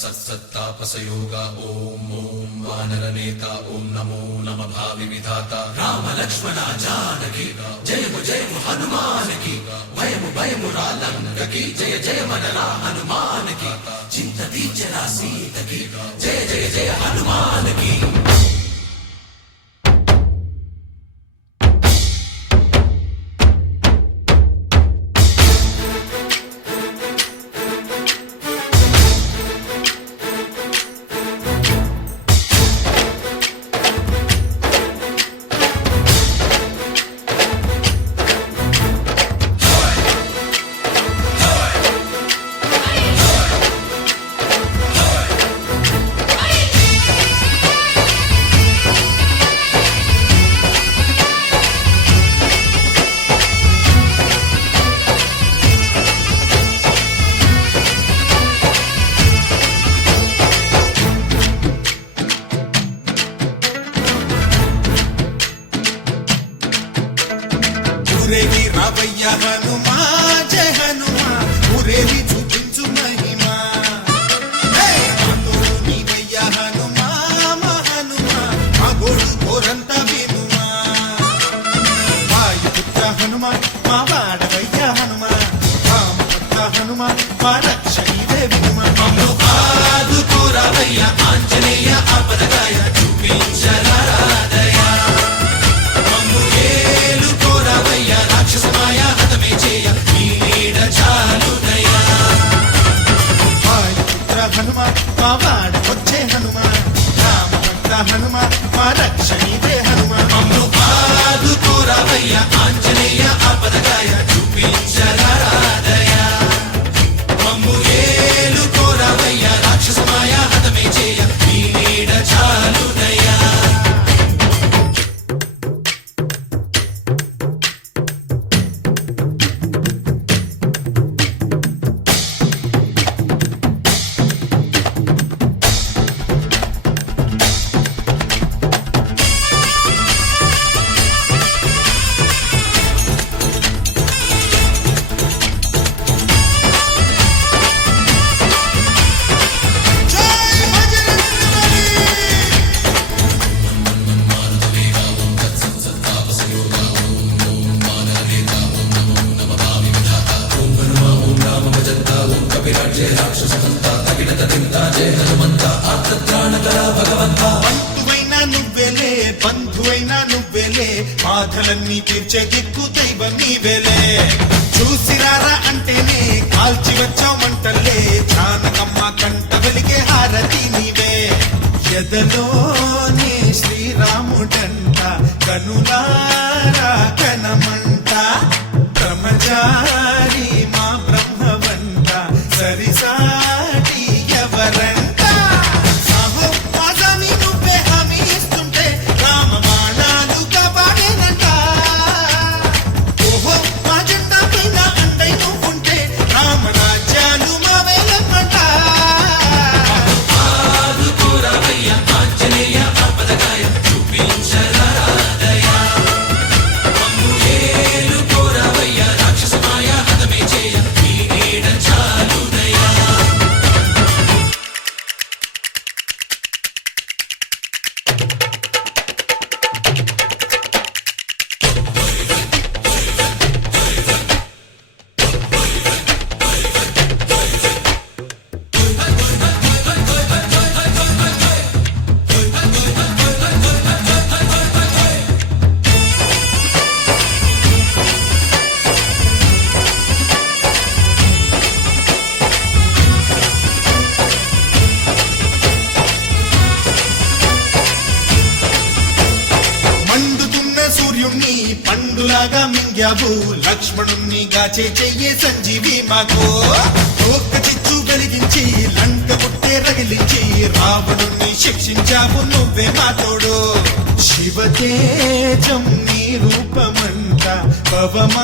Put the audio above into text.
सत्सत्तापसयोगा ओम ओम वानरनेता ओम नमो नमः भावि विधाता राम लक्ष्मण जानकी जय हनुमान की भयमु रालंक की जय मनरा हनुमान की चिंतती चला सीत की जय हनुमान की। ఊరేగి రావయ్య హనుమా జయ హనుమా ఊరేగి చూపించు మహిమా నీవయ్య హనుమా మా హనుమా మా గోడు కోరంత వినుమా వాయుపుత్ర హనుమా మా వాడవయ్య హనుమా రామపుత్ర హనుమా మా రక్ష ఇదే వినుమా ఆదుకోరావయ్య ఆంజనేయ ఆపదగాయ చూపించరాదయ రాక్షసమాయ హతమే చేయ నీ నీడ చాలుదయా వాయుపుత్ర హనుమ మా వాడకొచ్చే హనుమ రామభక్త హనుమ మా రక్షణిదే హనుమ మమ్ము ఆదుకోరావయ్య ఆంజనేయ ఆపదగాయ చూపించరాదయ మమ్ము ఏలుకోరావయ్య రాక్షసమాయ హతమే చేయ నీ నీడ చాలుదయా। బంధువైనా నువ్వేలే బాధలన్నీ తీర్చే దిక్కు దైవం నీవేలే చూసిరారా అంటేనే కాల్చి వచ్చామంటలే జానకమ్మ కంట వెలిగే హారతి నీవే ఎదలోనే శ్రీరాముడంట కనులారా కనమంట బ్రహ్మచారి మా బ్రహ్మవంట సరిసాటి ఎవరంట పండులాగా మింగావు లక్ష్మణుణ్ణి గాచే చెయ్యే సంజీవి మాకు ఒక్క చిచ్చు వెలిగించి లంక పుట్టే రగిలించి రావణుణ్ణి శిక్షించావు నువ్వే మా తోడు శివతేజం నీ రూపమంట పవమా